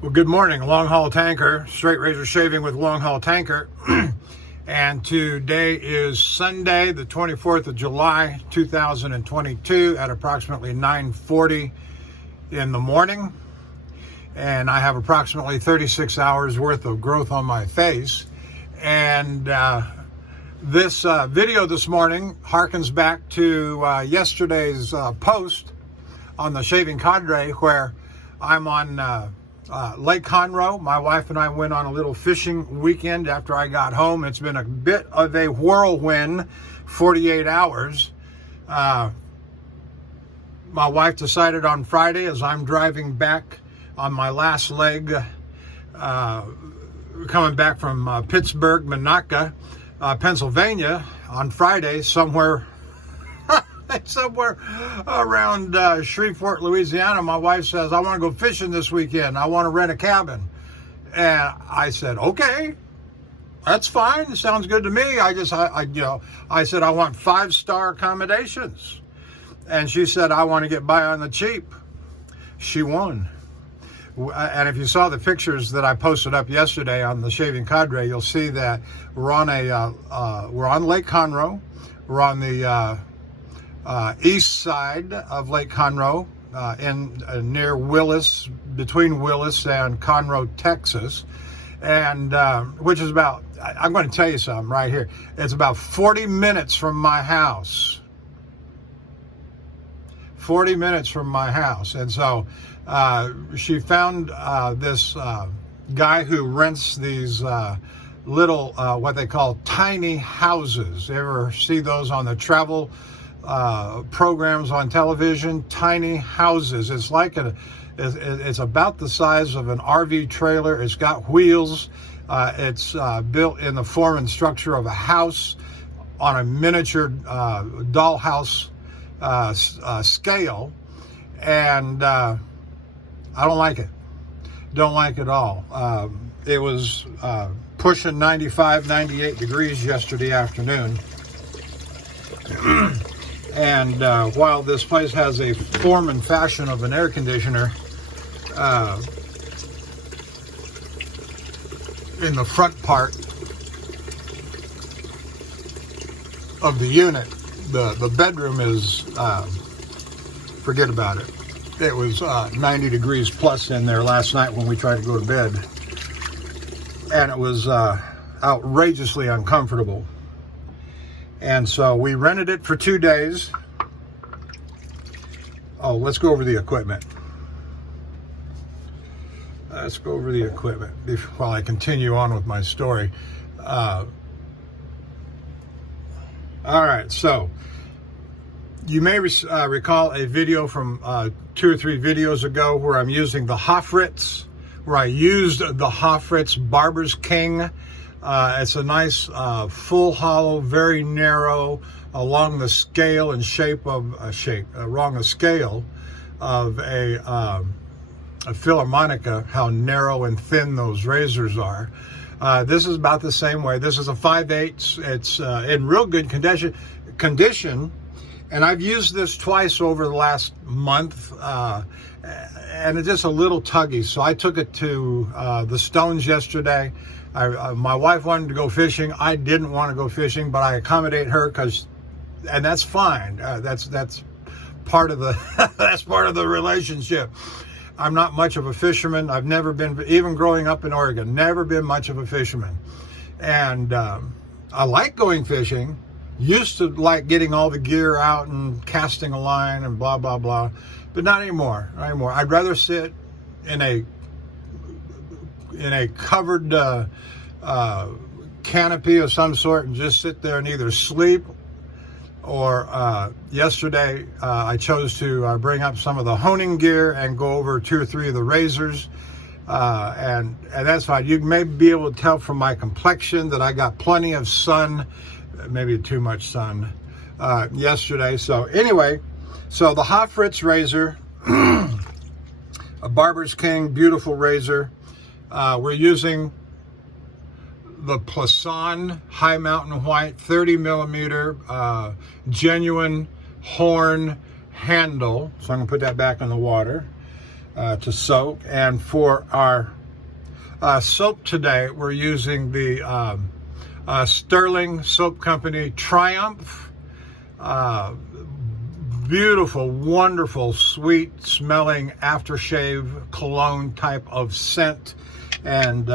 Well, good morning, Longhaultanker, straight razor shaving with Longhaultanker. And today is Sunday, the 24th of July, 2022 at approximately 9:40 in the morning. And I have approximately 36 hours worth of growth on my face. And this video this morning harkens back to yesterday's post on the Shaving Cadre, where I'm on Lake Conroe. My wife and I went on a little fishing weekend after I got home. It's been a bit of a whirlwind 48 hours. My wife decided on Friday, as I'm driving back on my last leg, coming back from Pittsburgh, Monaca, Pennsylvania, on Friday, somewhere around Shreveport, Louisiana, my wife says, "I want to go fishing this weekend. I want to rent a cabin." And I said, "Okay, that's fine. Sounds good to me." I said, "I want 5-star accommodations." And she said, "I want to get by on the cheap." She won. And if you saw the pictures that I posted up yesterday on the Shaving Cadre, you'll see that we're on Lake Conroe. We're on the east side of Lake Conroe, near Willis, between Willis and Conroe, Texas, and which is about, I'm going to tell you something right here, it's about 40 minutes from my house. 40 minutes from my house. And so she found this guy who rents these little, what they call tiny houses. You ever see those on the travel programs on television? Tiny houses. It's like it's about the size of an RV trailer. It's got wheels. It's built in the form and structure of a house on a miniature dollhouse scale, and I don't like it. Don't like it at all. It was pushing 95, 98 degrees yesterday afternoon. And while this place has a form and fashion of an air conditioner in the front part of the unit, the bedroom is, forget about it. It was 90 degrees plus in there last night when we tried to go to bed. And it was outrageously uncomfortable. And so we rented it for 2 days. Oh, let's go over the equipment. Let's go over the equipment while I continue on with my story. All right, so you may recall a video from 2 or 3 videos ago where I'm using the Hoffritz, where I used the Hoffritz Barber's King. It's a nice full hollow, very narrow, along the scale and along the scale of a Philharmonica, how narrow and thin those razors are. This is about the same way. This is a 5/8. It's in real good condition, and I've used this twice over the last month, and it's just a little tuggy. So I took it to the Stones yesterday. My wife wanted to go fishing. I didn't want to go fishing, but I accommodate her and that's fine. That's part of the that's part of the relationship. I'm not much of a fisherman. I've never been, even growing up in Oregon, never been much of a fisherman. And I like going fishing. Used to like getting all the gear out and casting a line and blah, blah, blah. But not anymore. Not anymore. I'd rather sit in a covered canopy of some sort and just sit there and either sleep, or yesterday I chose to bring up some of the honing gear and go over 2 or 3 of the razors, and that's fine. You may be able to tell from my complexion that I got plenty of sun, maybe too much sun, yesterday. So anyway, so the Hoffritz razor, a Barber's King, beautiful razor. We're using the Plisson High Mountain White 30 millimeter genuine horn handle. So I'm gonna put that back in the water. to soak. And for our soap today, we're using the Stirling Soap Company Triumph. Beautiful, wonderful, sweet smelling aftershave cologne type of scent. And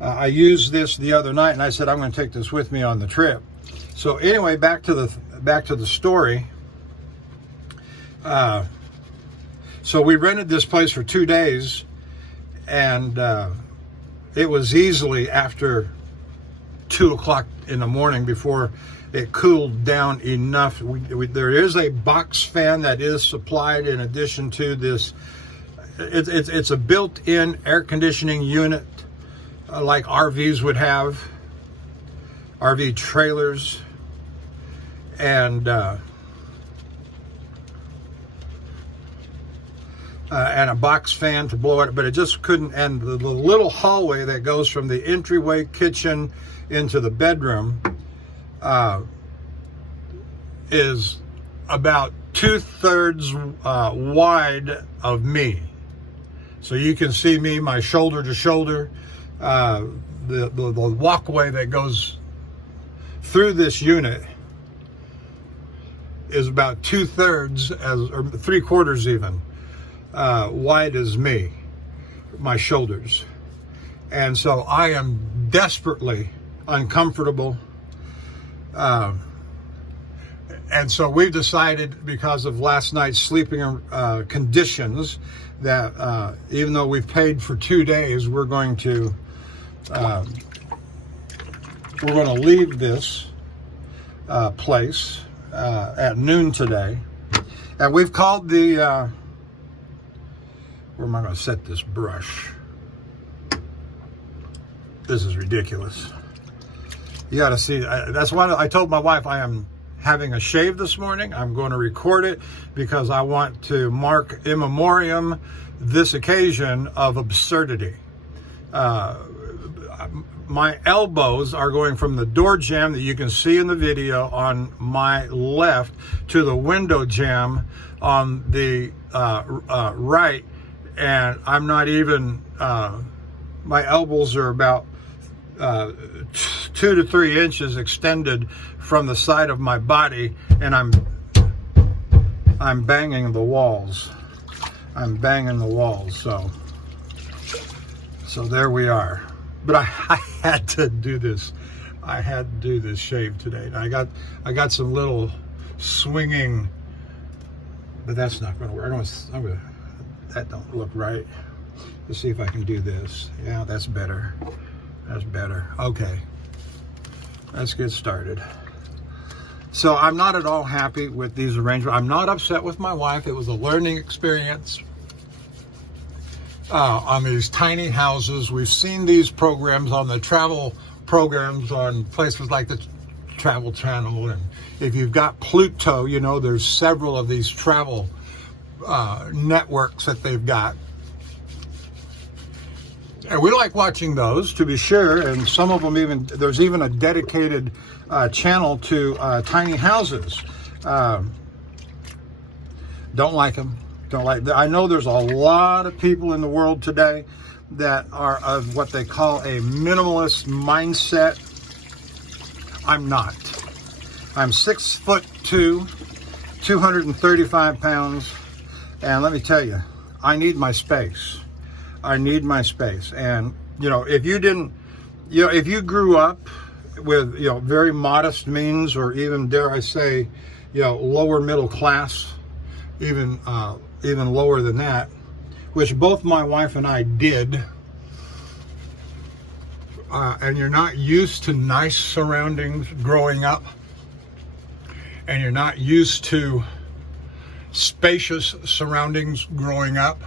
I used this the other night, and I said I'm going to take this with me on the trip. So anyway, back to the story. So we rented this place for 2 days, and it was easily after 2 o'clock in the morning before it cooled down enough. There is a box fan that is supplied in addition to this. It's a built-in air conditioning unit, like RVs would have, RV trailers, and a box fan to blow it, but it just couldn't. And the little hallway that goes from the entryway kitchen into the bedroom is about 2/3 wide of me. So you can see me, my shoulder to shoulder. The walkway that goes through this unit is about 2/3 or 3/4 even wide as me, my shoulders. And so I am desperately uncomfortable. And so we've decided, because of last night's sleeping conditions, that even though we've paid for 2 days, we're going to leave this place at noon today. And we've called the where am I going to set this brush? This is ridiculous. You got to see. That's why I told my wife I am having a shave this morning. I'm going to record it because I want to mark in memoriam this occasion of absurdity. My elbows are going from the door jamb that you can see in the video on my left to the window jamb on the right, and I'm not even, my elbows are about 2 to 3 inches extended from the side of my body, and I'm banging the walls. I'm banging the walls. So there we are. But I had to do this. I had to do this shave today. I got some little swinging, but that's not going to work. That don't look right. Let's see if I can do this. Yeah, that's better. That's better. Okay, let's get started. So I'm not at all happy with these arrangements. I'm not upset with my wife. It was a learning experience on these tiny houses. We've seen these programs on the travel programs on places like the Travel Channel. And if you've got Pluto, you know, there's several of these travel networks that they've got. And we like watching those, to be sure, and some of them even, there's even a dedicated channel to tiny houses. Don't like them. Don't like. I know there's a lot of people in the world today that are of what they call a minimalist mindset. I'm not. I'm 6'2", 235 pounds, and let me tell you, I need my space. I need my space. And, you know, if you didn't, you know, if you grew up with, you know, very modest means, or even, dare I say, you know, lower middle class, even lower than that, which both my wife and I did, and you're not used to nice surroundings growing up, and you're not used to spacious surroundings growing up,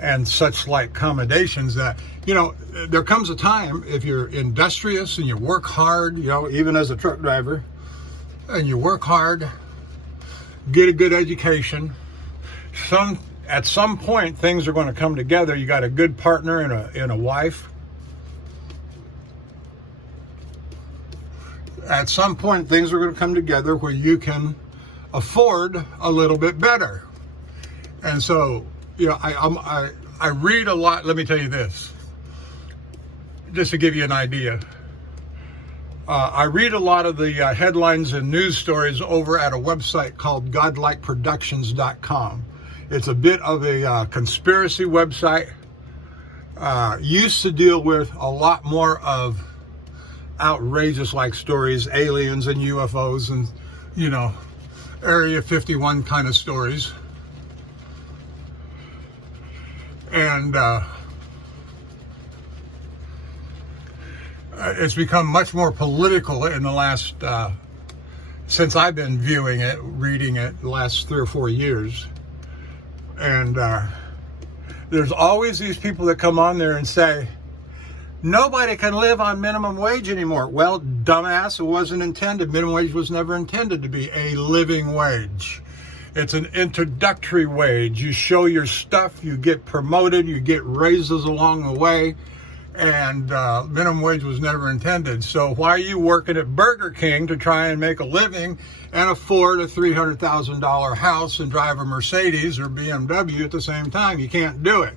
and such like accommodations, that, you know, there comes a time, if you're industrious and you work hard, you know, even as a truck driver, and you work hard, get a good education, at some point things are going to come together. You got a good partner and a wife. At some point things are going to come together where you can afford a little bit better. And so you know, I read a lot. Let me tell you this, just to give you an idea. I read a lot of the headlines and news stories over at a website called godlikeproductions.com. It's a bit of a conspiracy website. Used to deal with a lot more of outrageous like stories, aliens and UFOs and, you know, Area 51 kind of stories. And it's become much more political in the last, since I've been viewing it, reading it, the last 3 or 4 years. And there's always these people that come on there and say, nobody can live on minimum wage anymore. Well, dumbass, it wasn't intended. Minimum wage was never intended to be a living wage. It's an introductory wage. You show your stuff, you get promoted, you get raises along the way, and minimum wage was never intended. So why are you working at Burger King to try and make a living and afford a $300,000 house and drive a Mercedes or BMW at the same time? You can't do it.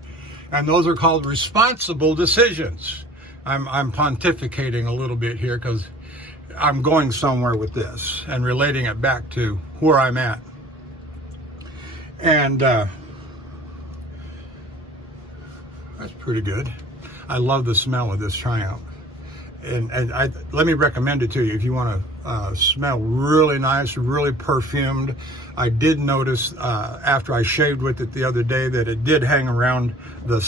And those are called responsible decisions. I'm pontificating a little bit here because I'm going somewhere with this and relating it back to where I'm at. And that's pretty good. I love the smell of this Triumph. And let me recommend it to you if you want to smell really nice, really perfumed. I did notice after I shaved with it the other day that it did hang around, the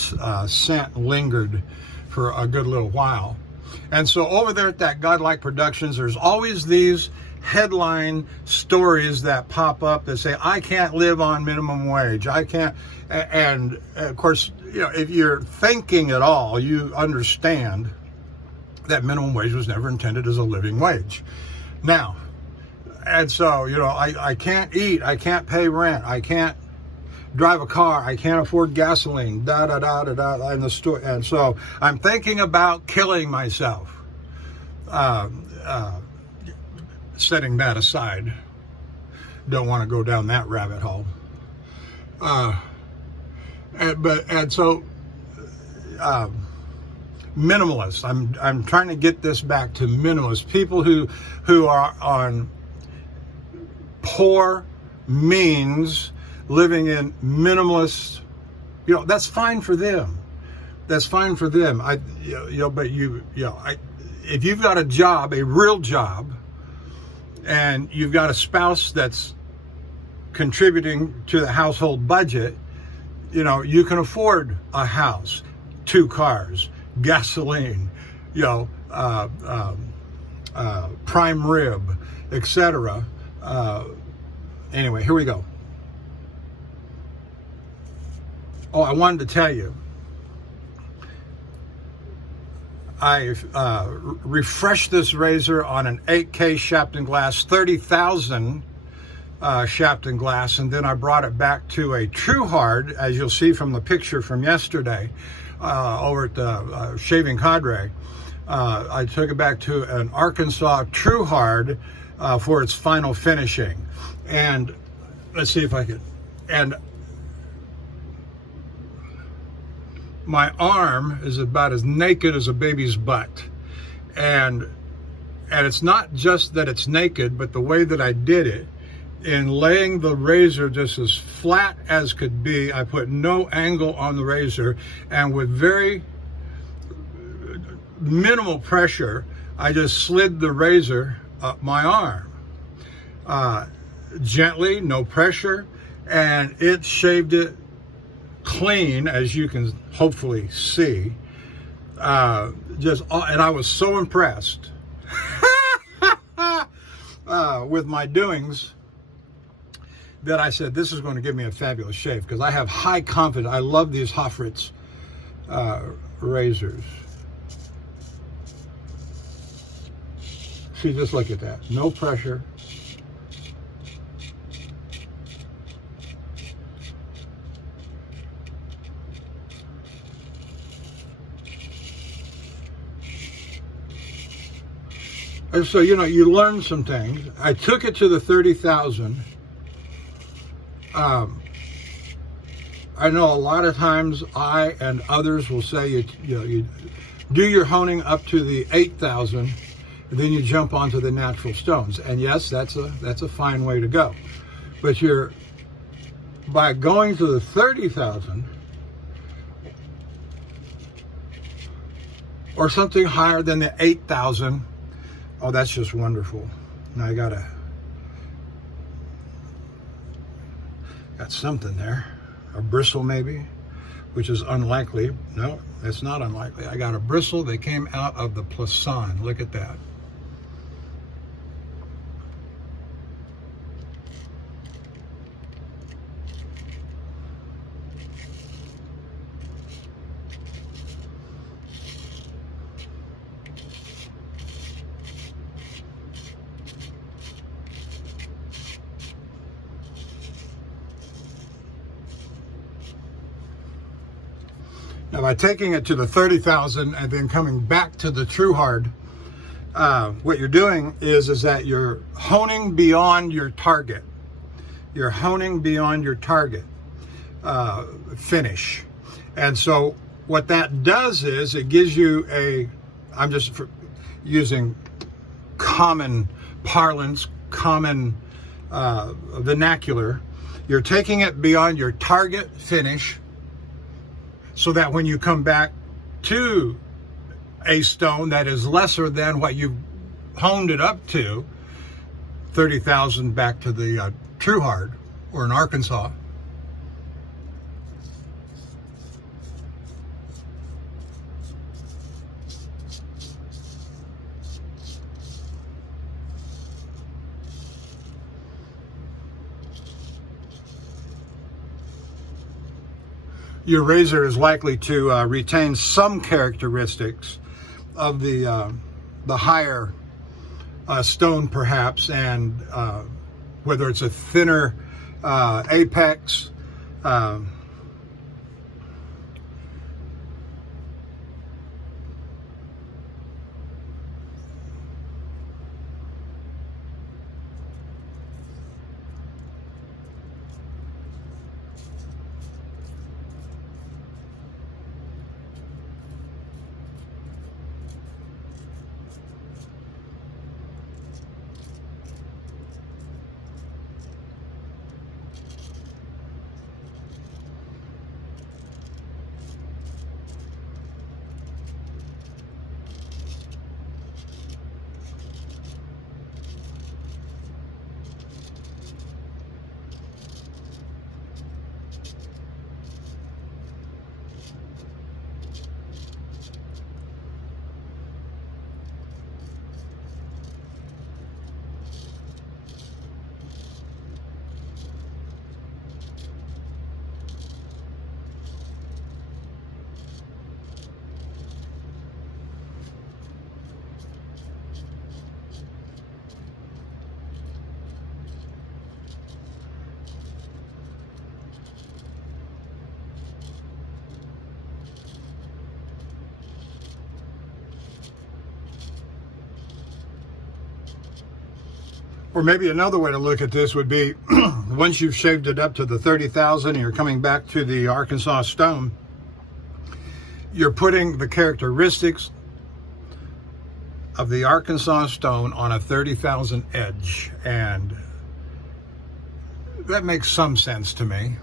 scent lingered for a good little while. And so over there at that Godlike Productions, there's always these headline stories that pop up that say, I can't live on minimum wage. I can't. And of course, you know, if you're thinking at all, you understand that minimum wage was never intended as a living wage. Now, and so, you know, I can't eat, I can't pay rent, I can't drive a car, I can't afford gasoline, in the store. And so I'm thinking about killing myself. Setting that aside, don't want to go down that rabbit hole. Minimalists. I'm trying to get this back to minimalists. People who are on poor means, living in minimalist. You know, that's fine for them. That's fine for them. If you've got a job, a real job, and you've got a spouse that's contributing to the household budget, you know, you can afford a house, 2 cars, gasoline, you know, prime rib, etc. Anyway, here we go. Oh, I wanted to tell you, I refreshed this razor on an 8K Shapton glass, 30,000 Shapton glass, and then I brought it back to a True Hard, as you'll see from the picture from yesterday over at the Shaving Cadre. I took it back to an Arkansas True Hard for its final finishing. And let's see if I can. And my arm is about as naked as a baby's butt. And it's not just that it's naked, but the way that I did it, in laying the razor just as flat as could be, I put no angle on the razor, and with very minimal pressure, I just slid the razor up my arm. Gently, no pressure, and it shaved it clean, as you can hopefully see. And I was so impressed with my doings that I said, this is going to give me a fabulous shave, because I have high confidence. I love these Hoffritz razors. See, just look at that. No pressure. And so, you know, you learn some things. I took it to the 30,000. I I know a lot of times I and others will say you do your honing up to the 8,000, and then you jump onto the natural stones. And yes, that's a fine way to go. But by going to the 30,000 or something higher than the 8,000, oh, that's just wonderful. Now I got something there, a bristle maybe, which is unlikely. No, it's not unlikely. I got a bristle. They came out of the Plisson. Look at that. Now, by taking it to the 30,000 and then coming back to the true hard, what you're doing is that you're honing beyond your target. You're honing beyond your target finish. And so what that does is it gives you I'm just using common parlance, common vernacular. You're taking it beyond your target finish, so that when you come back to a stone that is lesser than what you honed it up to, 30,000 back to the true hard, or in Arkansas, your razor is likely to retain some characteristics of the higher stone, perhaps, and whether it's a thinner apex, or maybe another way to look at this would be once you've shaved it up to the 30,000 and you're coming back to the Arkansas stone, you're putting the characteristics of the Arkansas stone on a 30,000 edge, and that makes some sense to me.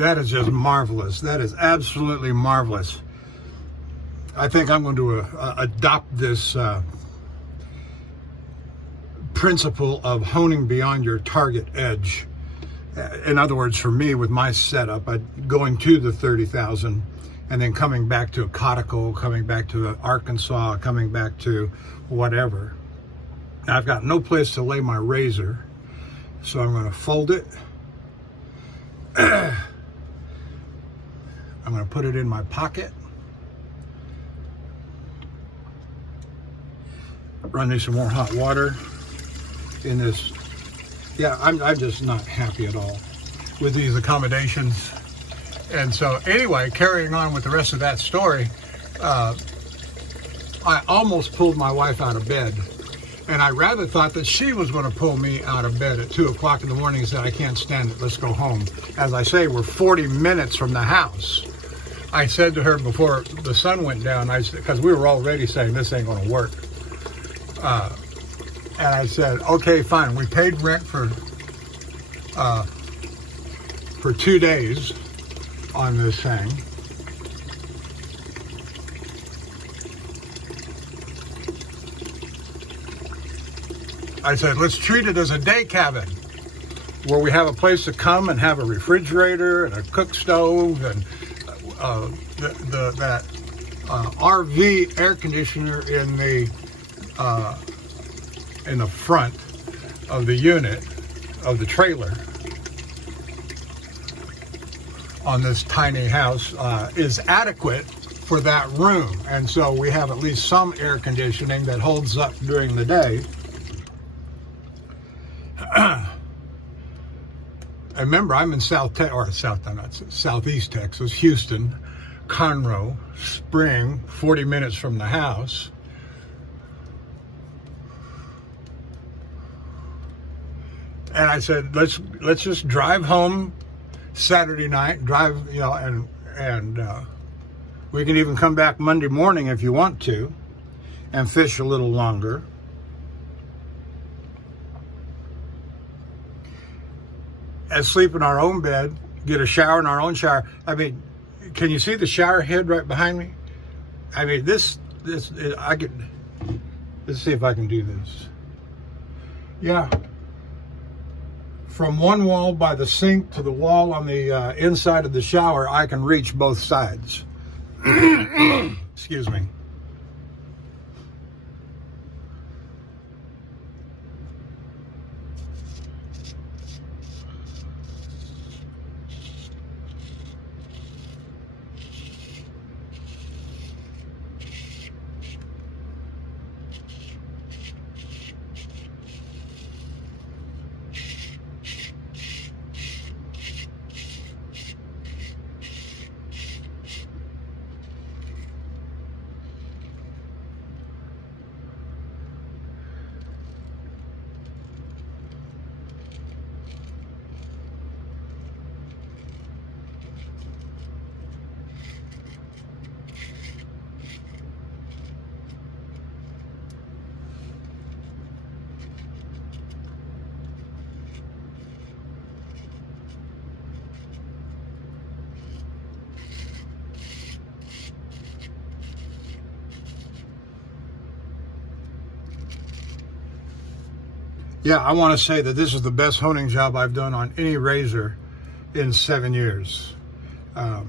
That is just marvelous. That is absolutely marvelous. I think I'm going to adopt this principle of honing beyond your target edge. In other words, for me, with my setup, going to the 30,000 and then coming back to a Cotico, coming back to Arkansas, coming back to whatever. Now, I've got no place to lay my razor, so I'm going to fold it. I'm going to put it in my pocket. Run me some more hot water in this. Yeah, I'm just not happy at all with these accommodations. And so anyway, carrying on with the rest of that story, I almost pulled my wife out of bed. And I rather thought that she was going to pull me out of bed at 2 o'clock in the morning and said, I can't stand it, let's go home. As I say, we're 40 minutes from the house. I said to her before the sun went down, because we were already saying this ain't going to work. And I said, okay, fine. We paid rent for 2 days on this thing. I said, let's treat it as a day cabin where we have a place to come and have a refrigerator and a cook stove and that RV air conditioner in the front of the unit of the trailer on this tiny house is adequate for that room. And so we have at least some air conditioning that holds up during the day. And remember, I'm in Southeast Texas, Houston, Conroe, Spring, 40 minutes from the house. And I said, let's just drive home Saturday night, and we can even come back Monday morning if you want to, and fish a little longer. And sleep in our own bed, get a shower in our own shower. I mean, can you see the shower head right behind me? I mean, let's see if I can do this. Yeah. From one wall by the sink to the wall on the inside of the shower, I can reach both sides. Excuse me. Yeah, I want to say that this is the best honing job I've done on any razor in 7 years. Yeah,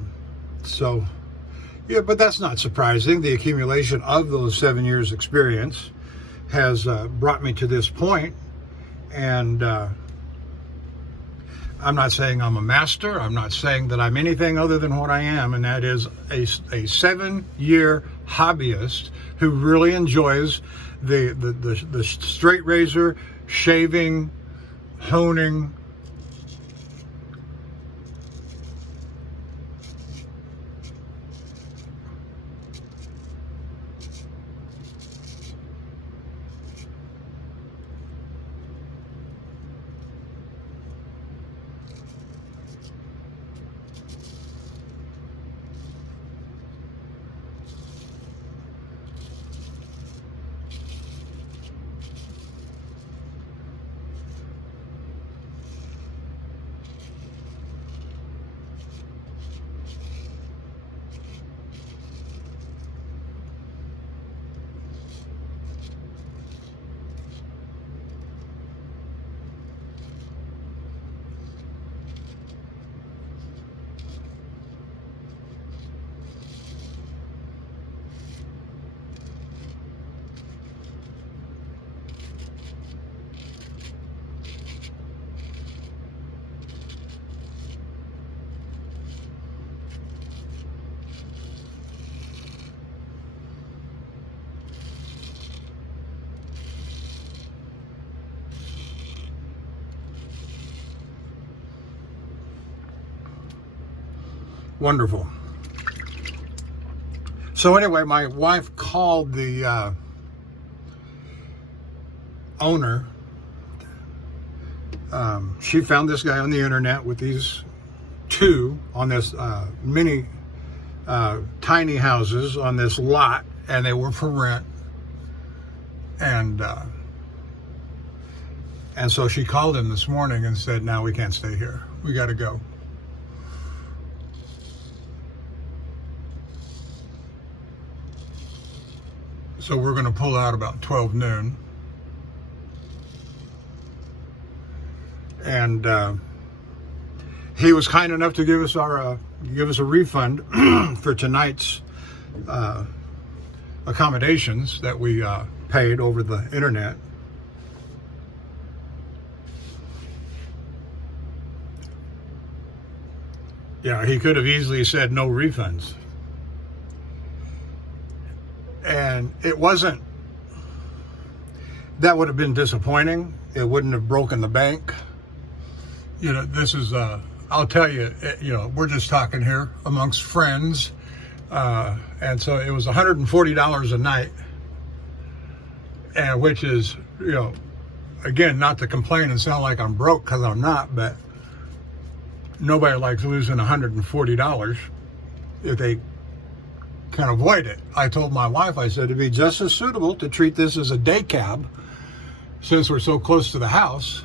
but that's not surprising. The accumulation of those 7 years experience has brought me to this point. And I'm not saying I'm a master. I'm not saying that I'm anything other than what I am, and that is a 7-year hobbyist who really enjoys the straight razor, shaving, honing. Wonderful. So anyway, my wife called the owner. She found this guy on the internet with these two on this mini tiny houses on this lot, and they were for rent. And so she called him this morning and said, "Now we can't stay here. We got to go." So we're going to pull out about 12 noon. And he was kind enough to give us a refund for tonight's accommodations that we paid over the internet. Yeah, he could have easily said no refunds. And it wasn't, that would have been disappointing. It wouldn't have broken the bank. You know, this is, I'll tell you, we're just talking here amongst friends. And so it was $140 a night, and which is, again, not to complain and sound like I'm broke, because I'm not, but nobody likes losing $140 if they can avoid it. I told my wife, I said, it'd be just as suitable to treat this as a day cab, since we're so close to the house.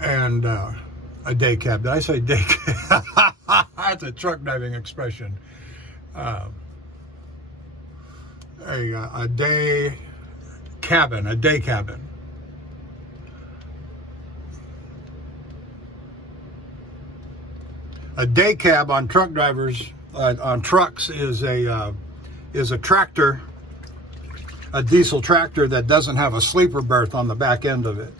And a day cab. Did I say day cab? That's a truck driving expression. A day cabin, a day cabin. A day cab on truck drivers, on trucks, is a tractor, a diesel tractor that doesn't have a sleeper berth on the back end of it.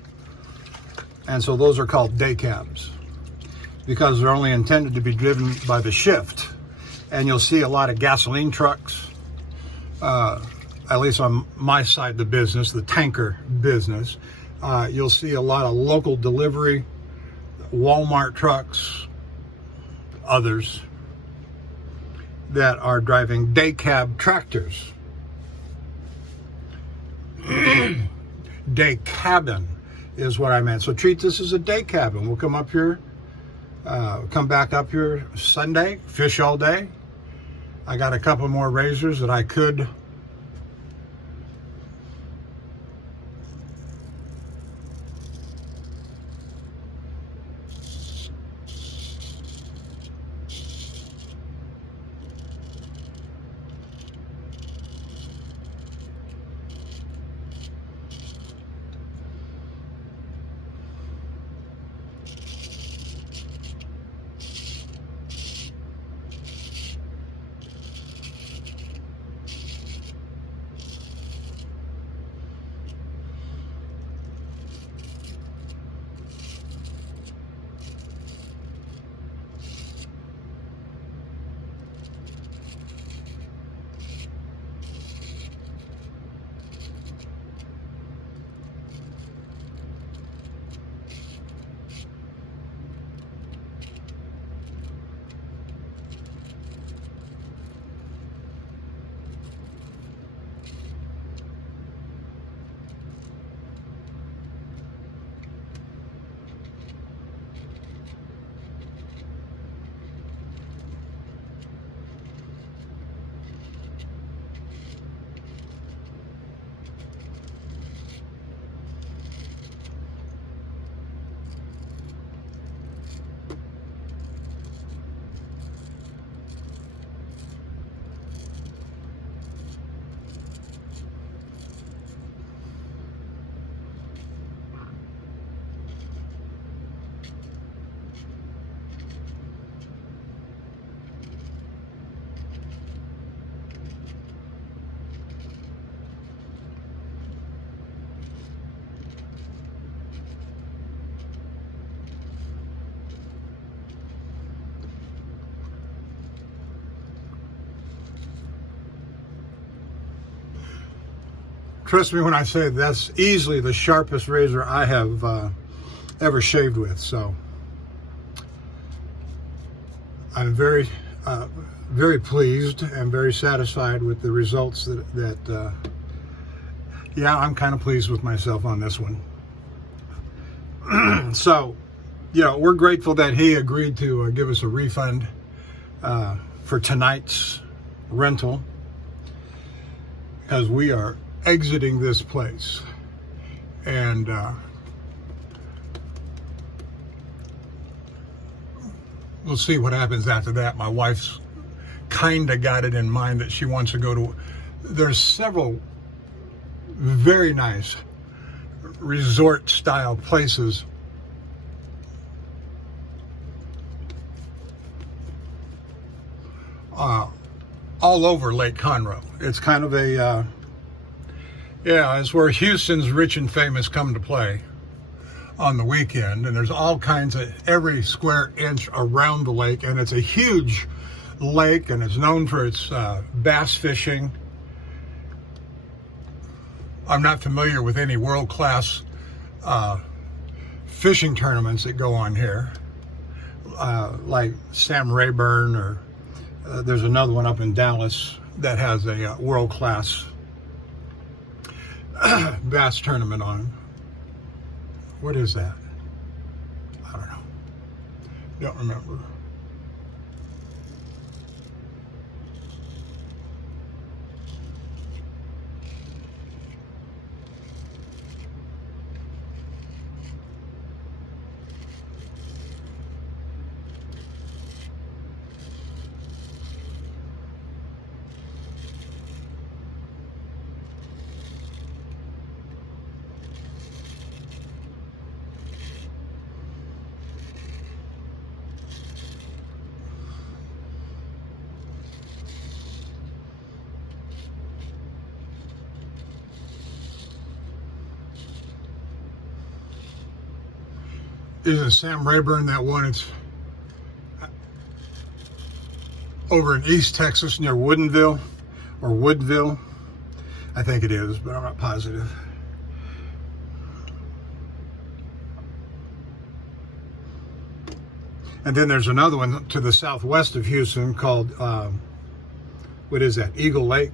And so those are called day cabs because they're only intended to be driven by the shift. And you'll see a lot of gasoline trucks, at least on my side of the business, the tanker business. You'll see a lot of local delivery, Walmart trucks, others that are driving day cab tractors. Day cabin is what I meant. So treat this as a day cabin. We'll come up here, come back up here Sunday, fish all day. I got a couple more razors that I could trust me when I say that's easily the sharpest razor I have ever shaved with. So I'm very very pleased and very satisfied with the results yeah, I'm kind of pleased with myself on this one. So, you know, we're grateful that he agreed to give us a refund for tonight's rental, because we are exiting this place. And we'll see what happens after that. My wife's kind of got it in mind that she wants to go to, there's several very nice resort style places all over Lake Conroe. It's kind of a yeah, it's where Houston's rich and famous come to play on the weekend, and there's all kinds of every square inch around the lake, and it's a huge lake, and it's known for its bass fishing. I'm not familiar with any world-class fishing tournaments that go on here, like Sam Rayburn, or there's another one up in Dallas that has a world-class bass tournament on. What is that? I don't know. Don't remember. Isn't Sam Rayburn that one? It's over in East Texas near Woodinville or Woodville. I think it is, but I'm not positive. And then there's another one to the southwest of Houston called, what is that, Eagle Lake?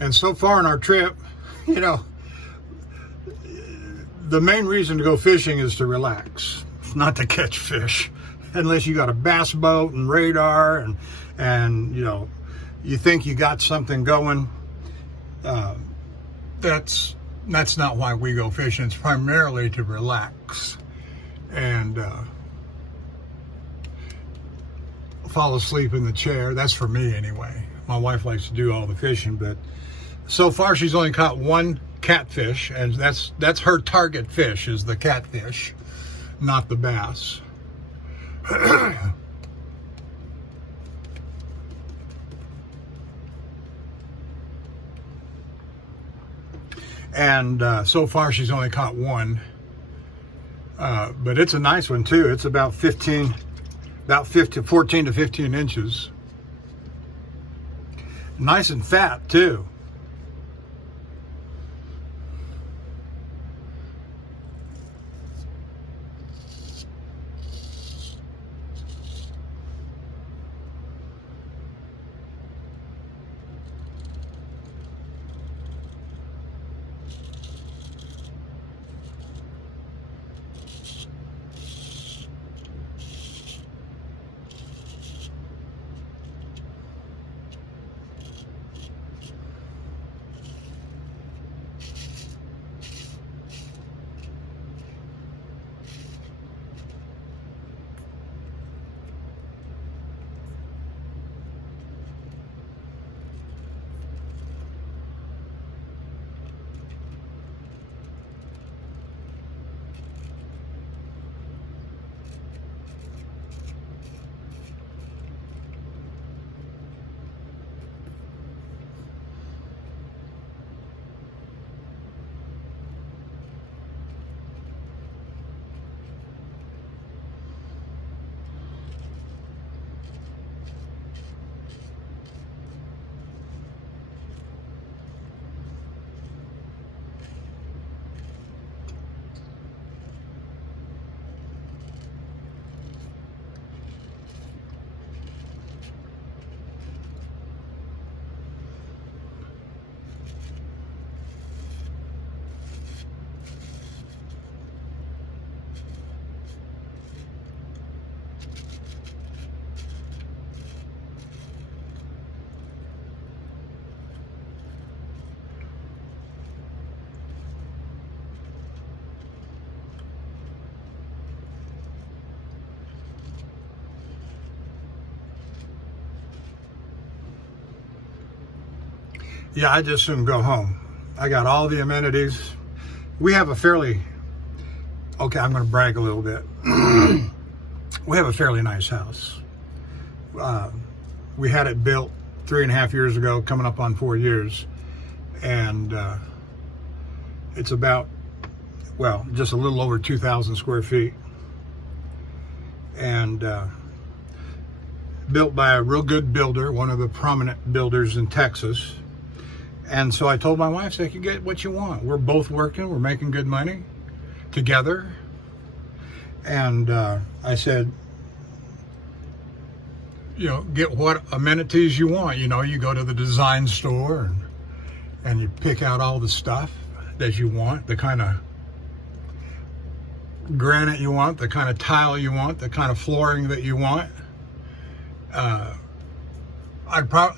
And so far in our trip, you know, the main reason to go fishing is to relax, not to catch fish, unless you got a bass boat and radar and you know, you think you got something going. That's not why we go fishing. It's primarily to relax and fall asleep in the chair. That's for me anyway. My wife likes to do all the fishing, but so far she's only caught one catfish, and that's her target fish, is the catfish, not the bass. And so far she's only caught one, but it's a nice one too. It's about 14 to 15 inches. Nice and fat too. Yeah, I just soon go home. I got all the amenities. We have a fairly, okay, I'm going to brag a little bit. We have a fairly nice house. We had it built 3.5 years ago, coming up on 4 years. And it's about, well, just a little over 2,000 square feet. And built by a real good builder, one of the prominent builders in Texas. And so I told my wife, so you can get what you want. We're both working, we're making good money together. And I said, you know, get what amenities you want. You know, you go to the design store and you pick out all the stuff that you want, the kind of granite you want, the kind of tile you want, the kind of flooring that you want.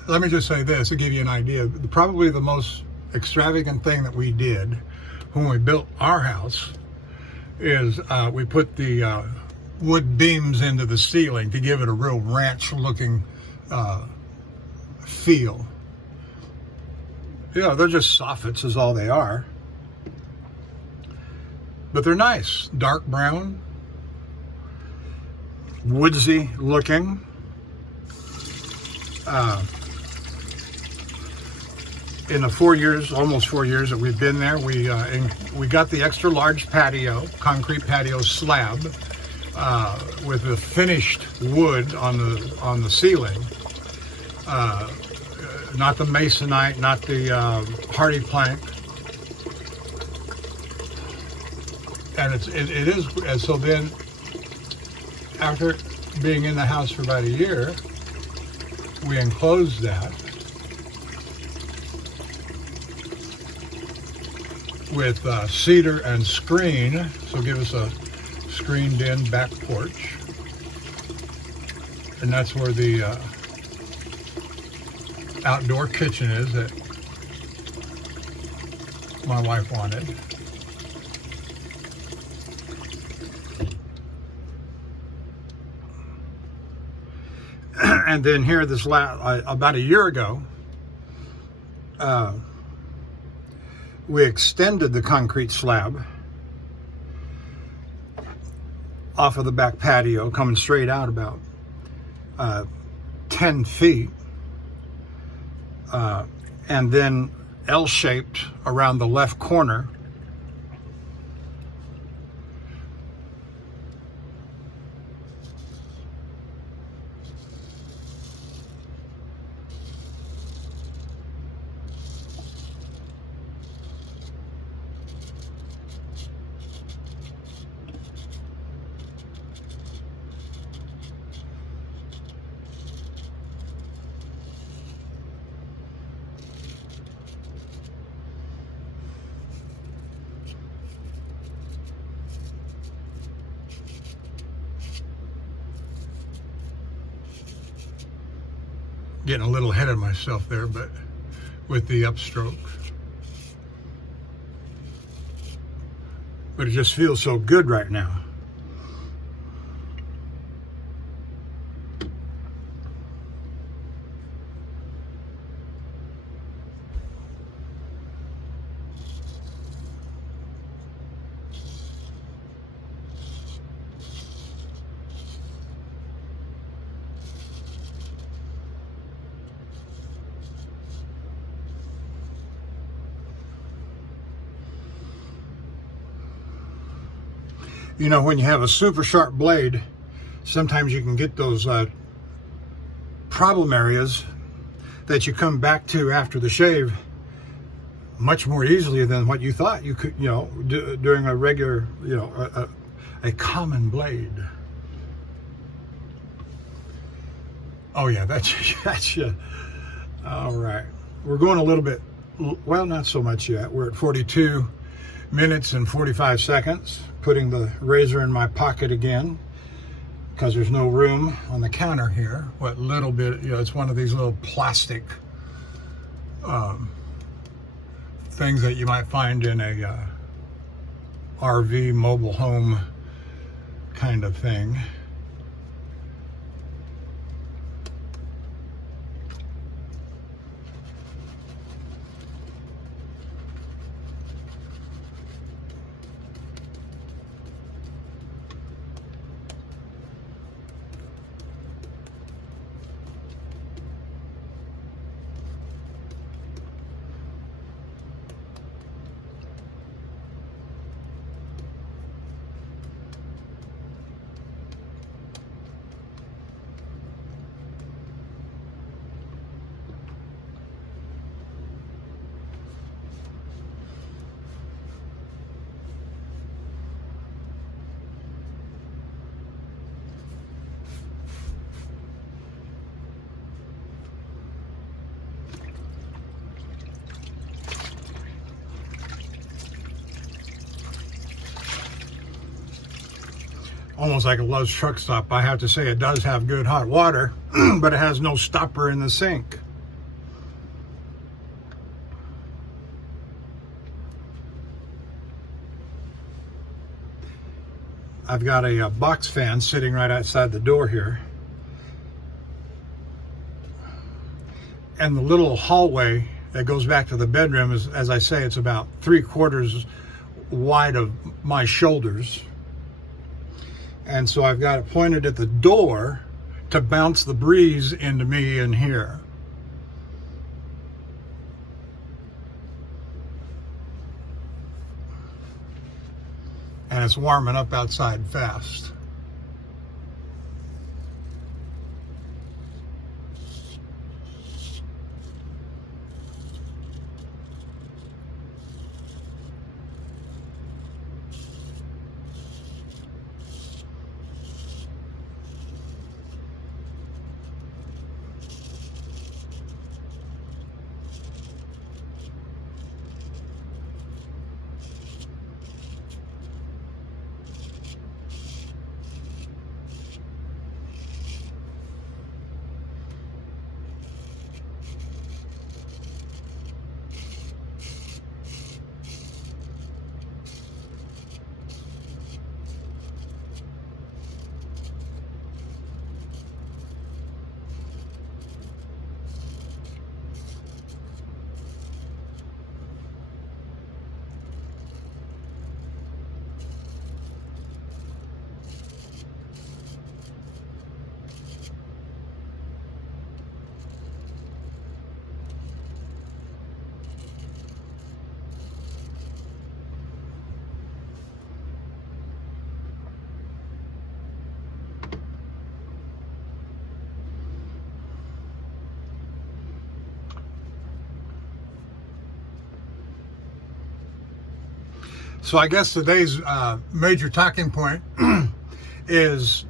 Let me just say this to give you an idea. Probably the most extravagant thing that we did when we built our house is we put the wood beams into the ceiling to give it a real ranch-looking feel. You know, they're just soffits is all they are. But they're nice. Dark brown, woodsy looking. In the 4 years, almost 4 years that we've been there, we got the extra large patio, concrete patio slab, with the finished wood on the ceiling. Not the masonite, not the hardy plank. And it is, and so then after being in the house for about a year, we enclosed that with cedar and screen, so give us a screened in back porch. And that's where the outdoor kitchen is that my wife wanted. And then here, this about a year ago, we extended the concrete slab off of the back patio, coming straight out about 10 feet, and then L-shaped around the left corner. Getting a little ahead of myself there, but with the upstroke. But it just feels so good right now. You know, when you have a super sharp blade, sometimes you can get those problem areas that you come back to after the shave much more easily than what you thought you could, you know, during a regular, you know, a common blade. Oh yeah, that's you. All right, we're going a little bit, well, not so much yet. We're at 42 minutes and 45 seconds. Putting the razor in my pocket again because there's no room on the counter here. What little bit, you know, it's one of these little plastic things that you might find in a RV mobile home kind of thing. almost like a Love's Truck Stop. I have to say it does have good hot water, but it has no stopper in the sink. I've got a box fan sitting right outside the door here. And the little hallway that goes back to the bedroom is, as I say, it's about 3/4 wide of my shoulders. And so I've got it pointed at the door to bounce the breeze into me in here. And it's warming up outside fast. So I guess today's major talking point is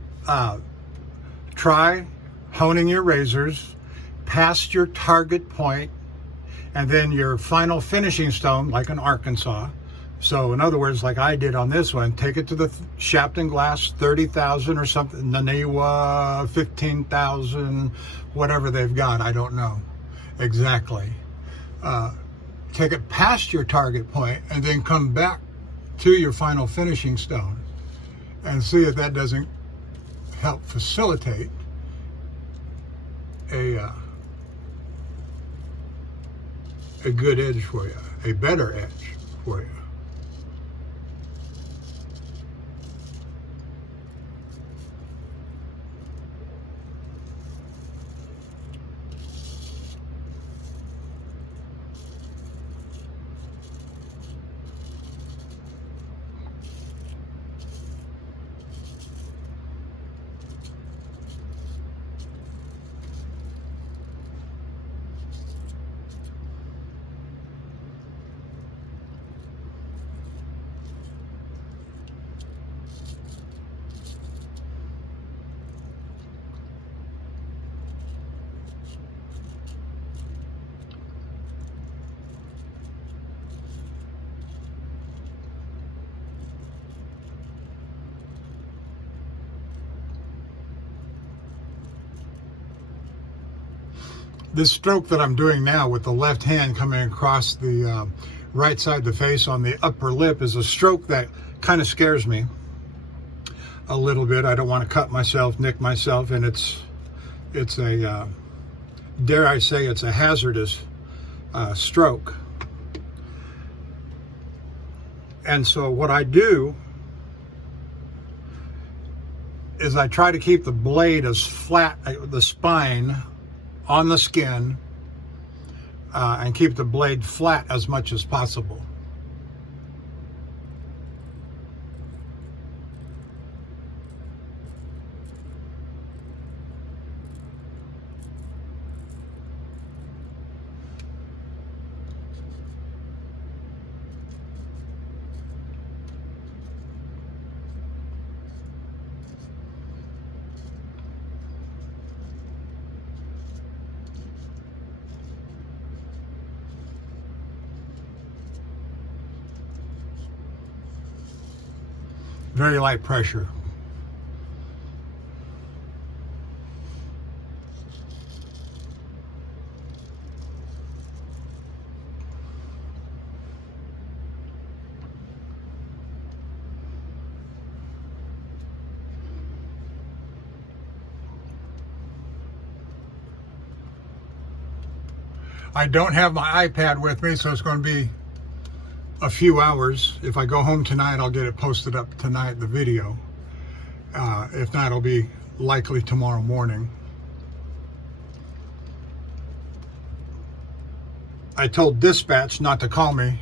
try honing your razors past your target point, and then your final finishing stone, like an Arkansas. So in other words, like I did on this one, take it to the Shapton Glass 30,000 or something, Naniwa 15,000, whatever they've got, I don't know exactly. Take it past your target point and then come back to your final finishing stone and see if that doesn't help facilitate a good edge for you, a better edge for you. This stroke that I'm doing now with the left hand coming across the right side of the face on the upper lip is a stroke that kind of scares me a little bit. I don't want to cut myself, nick myself, and it's a, dare I say, it's a hazardous stroke. And so what I do is I try to keep the blade as flat, the spine on the skin, and keep the blade flat as much as possible. Very light pressure. I don't have my iPad with me, so it's going to be a few hours. If I go home tonight, I'll get it posted up tonight, the video. If not, it'll be likely tomorrow morning. I told dispatch not to call me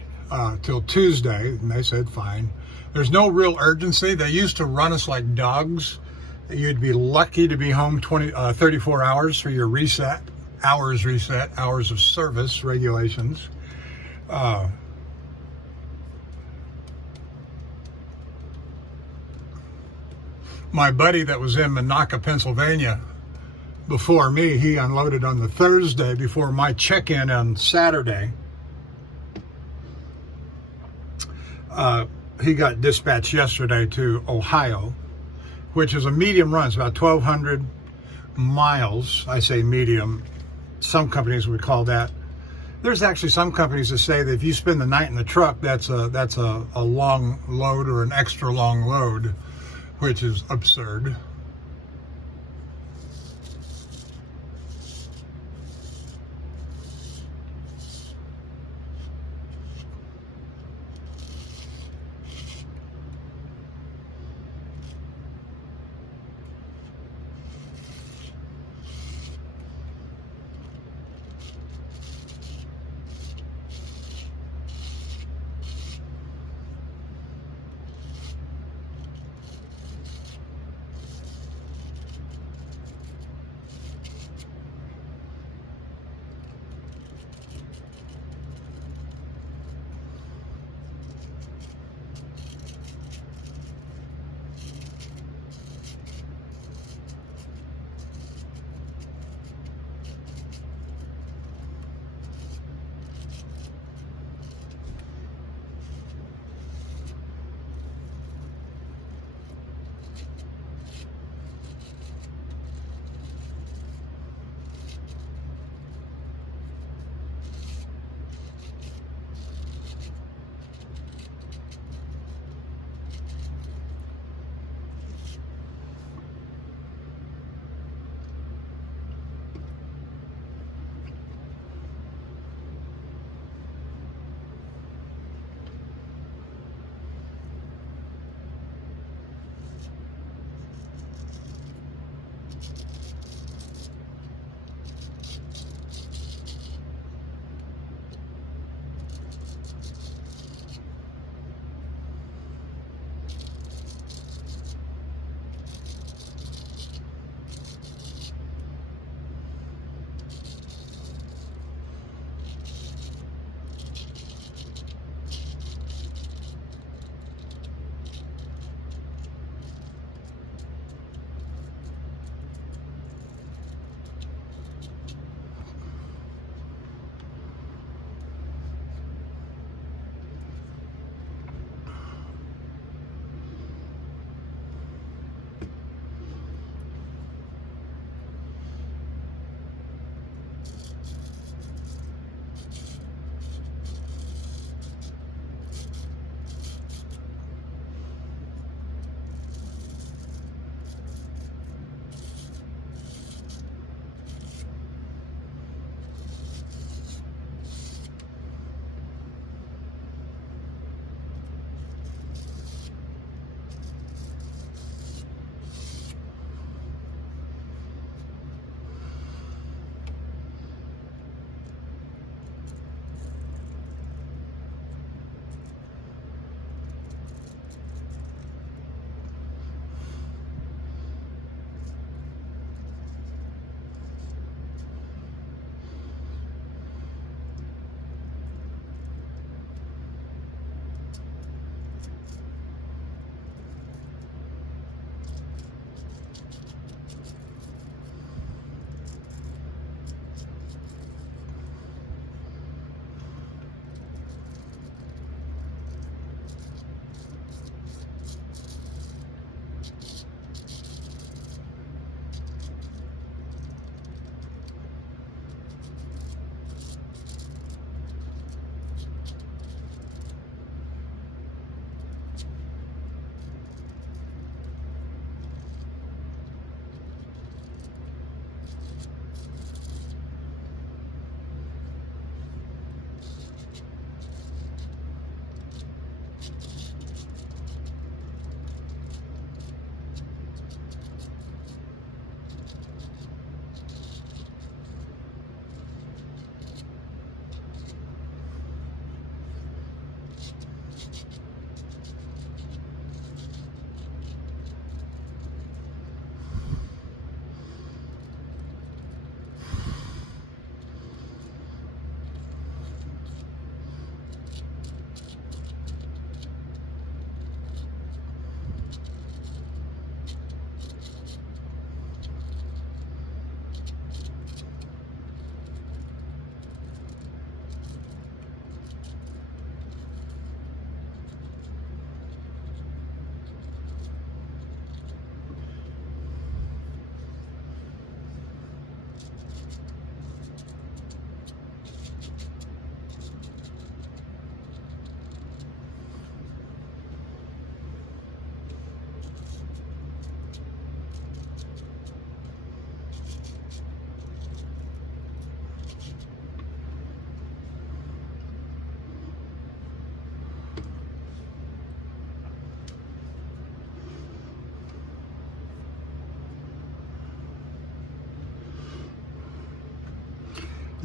till Tuesday, and they said fine. There's no real urgency. They used to run us like dogs. You'd be lucky to be home 34 hours for your reset, hours of service regulations. My buddy that was in Monaca, Pennsylvania before me, he unloaded on the Thursday before my check-in on Saturday. He got dispatched yesterday to Ohio, which is a medium run. It's about 1,200 miles. I say medium. Some companies would call that. There's actually some companies that say that if you spend the night in the truck, that's a long load or an extra long load, which is absurd.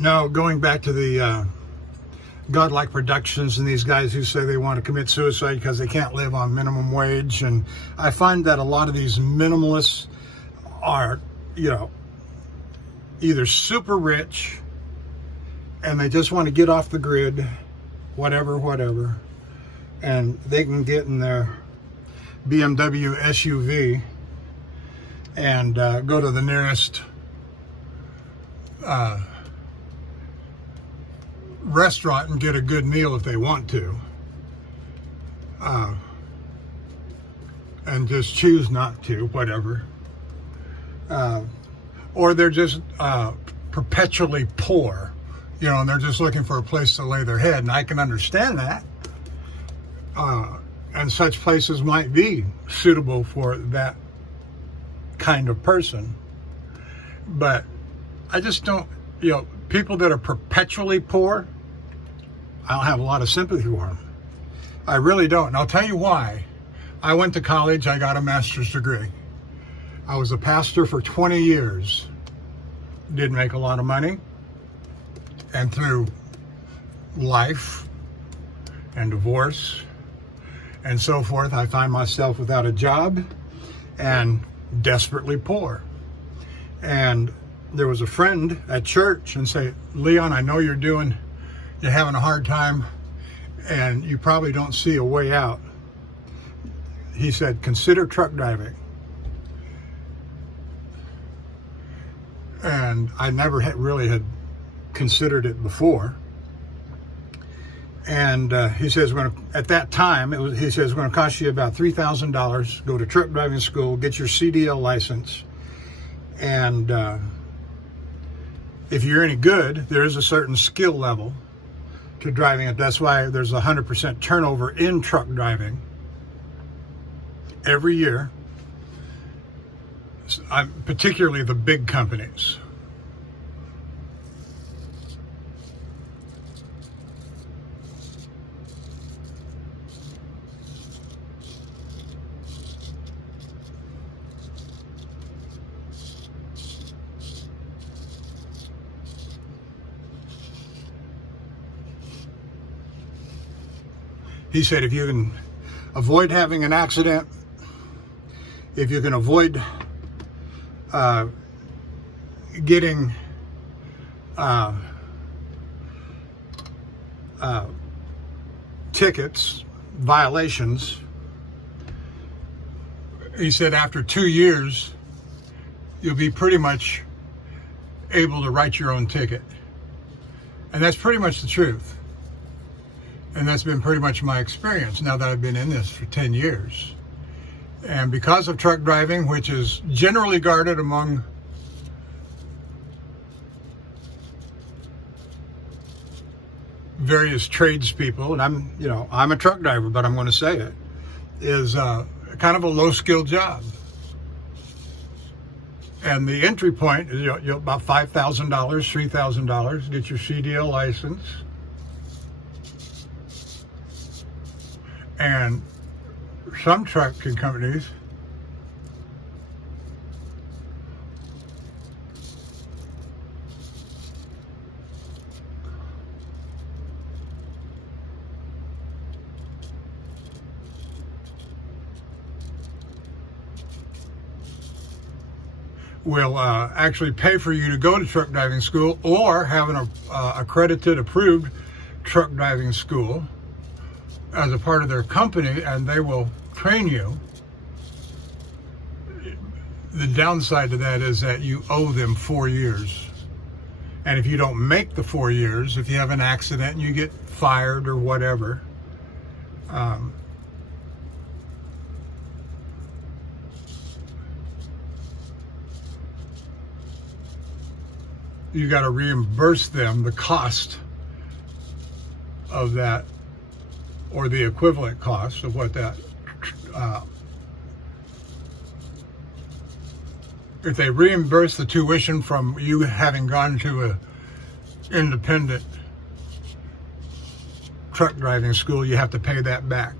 Now, going back to the Godlike Productions and these guys who say they want to commit suicide because they can't live on minimum wage. And I find that a lot of these minimalists are, either super rich and they just want to get off the grid, whatever, and they can get in their BMW SUV and go to the nearest restaurant and get a good meal if they want to, and just choose not to, whatever. Or they're just perpetually poor, and they're just looking for a place to lay their head, and I can understand that. And such places might be suitable for that kind of person. But I just don't, people that are perpetually poor, I don't have a lot of sympathy for them. I really don't. And I'll tell you why. I went to college, I got a master's degree. I was a pastor for 20 years. Didn't make a lot of money. And through life and divorce and so forth, I find myself without a job and desperately poor. And there was a friend at church and say, Leon, I know you're having a hard time and you probably don't see a way out. He said, consider truck driving. And I never really had considered it before. And he says, at that time, he says, it's going to cost you about $3,000, go to truck driving school, get your CDL license. And if you're any good, there is a certain skill level to driving it. That's why there's 100% turnover in truck driving every year, particularly the big companies. He said if you can avoid having an accident, if you can avoid getting tickets, violations, he said after 2 years, you'll be pretty much able to write your own ticket. And that's pretty much the truth. And that's been pretty much my experience now that I've been in this for 10 years. And because of truck driving, which is generally guarded among various tradespeople, and I'm a truck driver, but I'm going to say it, is kind of a low-skill job. And the entry point is about $5,000, $3,000, get your CDL license. And some trucking companies will actually pay for you to go to truck driving school or have an accredited, approved truck driving school as a part of their company, and they will train you. The downside to that is that you owe them 4 years. And if you don't make the 4 years, if you have an accident and you get fired or whatever, you got to reimburse them the cost of that, or the equivalent cost of what that, if they reimburse the tuition from you having gone to a independent truck driving school, you have to pay that back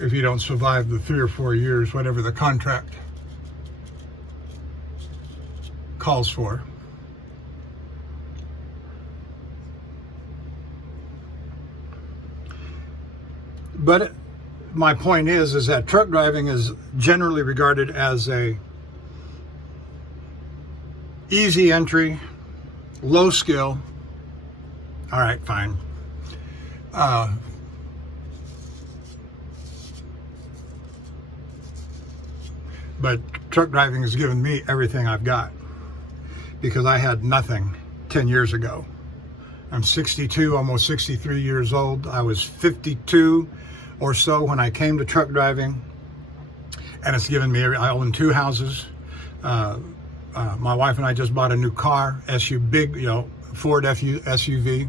if you don't survive the 3 or 4 years, whatever the contract calls for. But my point is that truck driving is generally regarded as a easy entry, low skill. All right, fine. But truck driving has given me everything I've got, because I had nothing 10 years ago. I'm 62, almost 63 years old. I was 52 or so when I came to truck driving, and it's given me, I own 2 houses. My wife and I just bought a new car, big, Ford SUV.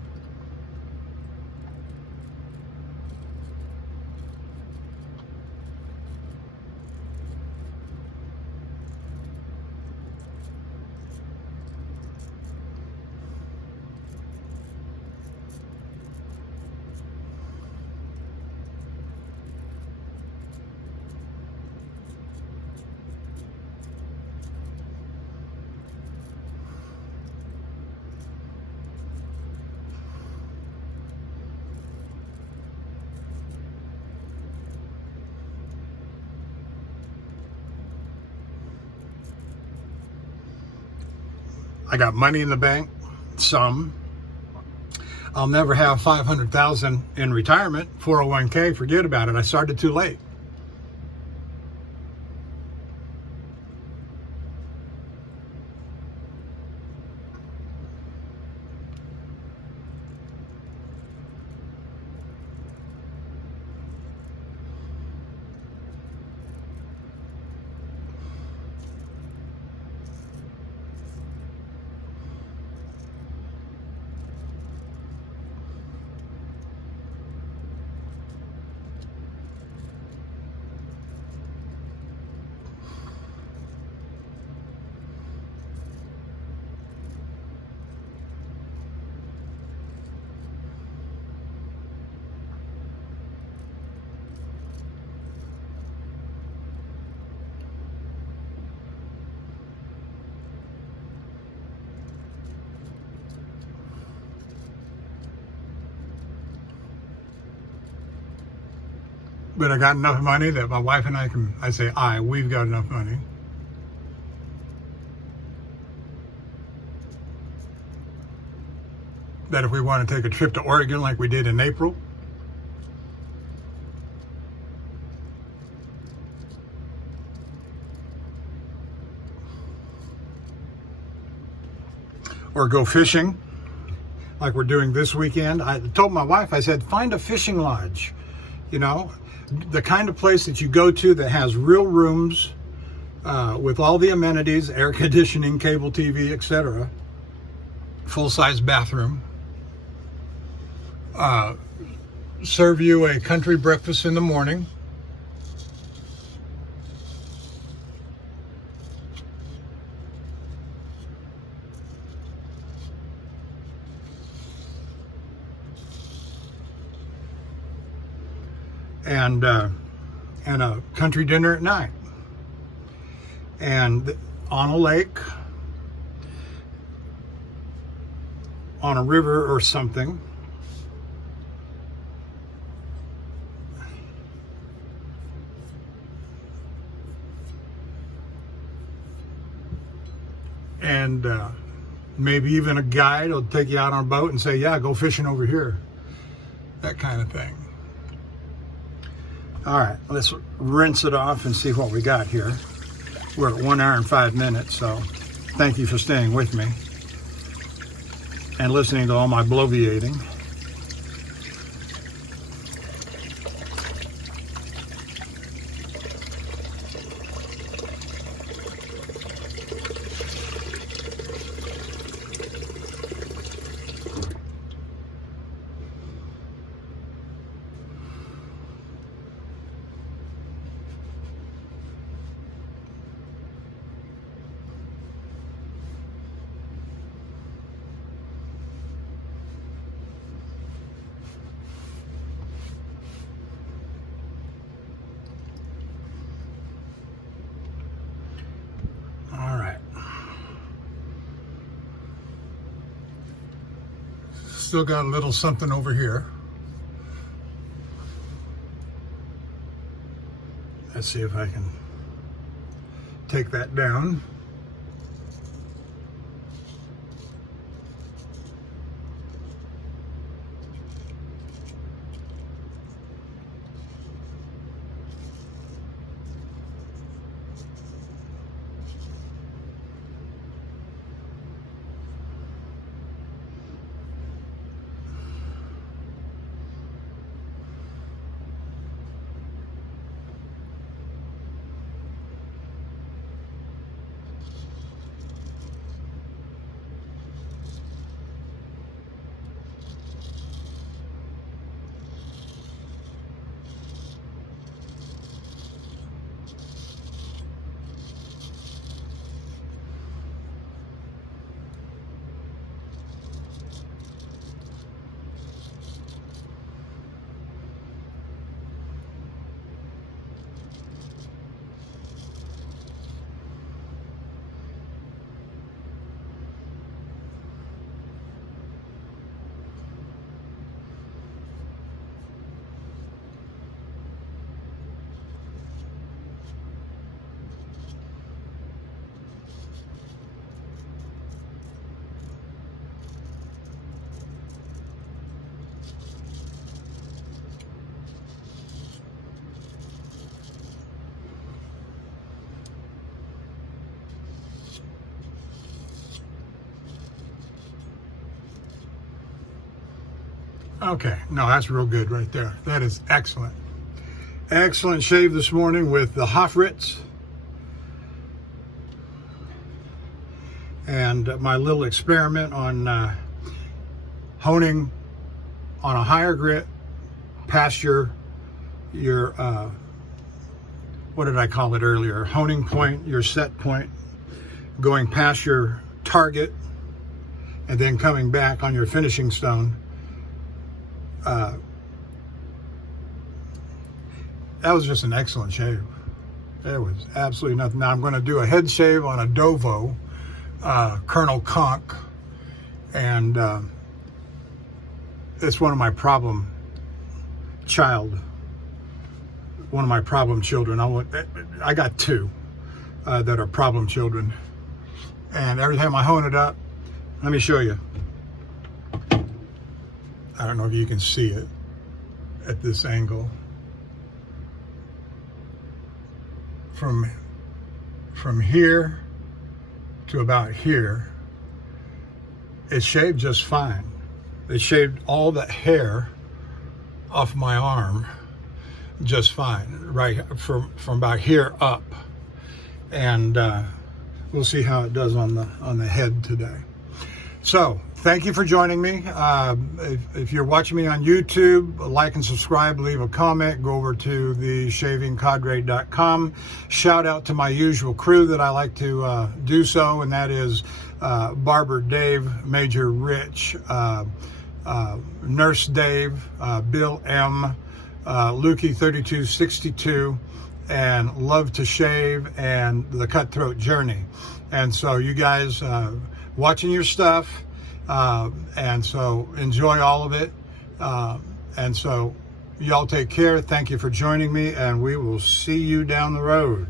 I got money in the bank, some. I'll never have 500,000 in retirement, 401k, forget about it. I started too late. But I got enough money that my wife and we've got enough money that if we want to take a trip to Oregon like we did in April, or go fishing like we're doing this weekend. I told my wife, I said, find a fishing lodge, the kind of place that you go to that has real rooms with all the amenities, air conditioning, cable TV, etc., full-size bathroom, serve you a country breakfast in the morning, and a country dinner at night, and on a lake, on a river or something. And maybe even a guide will take you out on a boat and say, yeah, go fishing over here. That kind of thing. All right, let's rinse it off and see what we got here. We're at 1 hour and 5 minutes, so thank you for staying with me and listening to all my bloviating. still got a little something over here. Let's see if I can take that down. Okay, no, that's real good right there. That is excellent. Excellent shave this morning with the Hoffritz. And my little experiment on honing on a higher grit past your what did I call it earlier? Honing point, your set point, going past your target and then coming back on your finishing stone. That was just an excellent shave. There was absolutely nothing. Now I'm going to do a head shave on a Dovo, Colonel Conk, and it's one of my problem children. I got two that are problem children, and every time I hone it up, let me show you. I don't know if you can see it at this angle. From here to about here, it shaved just fine. It shaved all that hair off my arm just fine, right from about here up. And we'll see how it does on the head today. So thank you for joining me. If you're watching me on YouTube, like and subscribe, leave a comment, go over to theshavingcadre.com. Shout out to my usual crew that I like to do so, and that is Barber Dave, Major Rich, Nurse Dave, Bill M, Lukey 3262, and Love to Shave, and the Cutthroat Journey. And so you guys watching your stuff, and so enjoy all of it, and so y'all take care. Thank you for joining me, and we will see you down the road.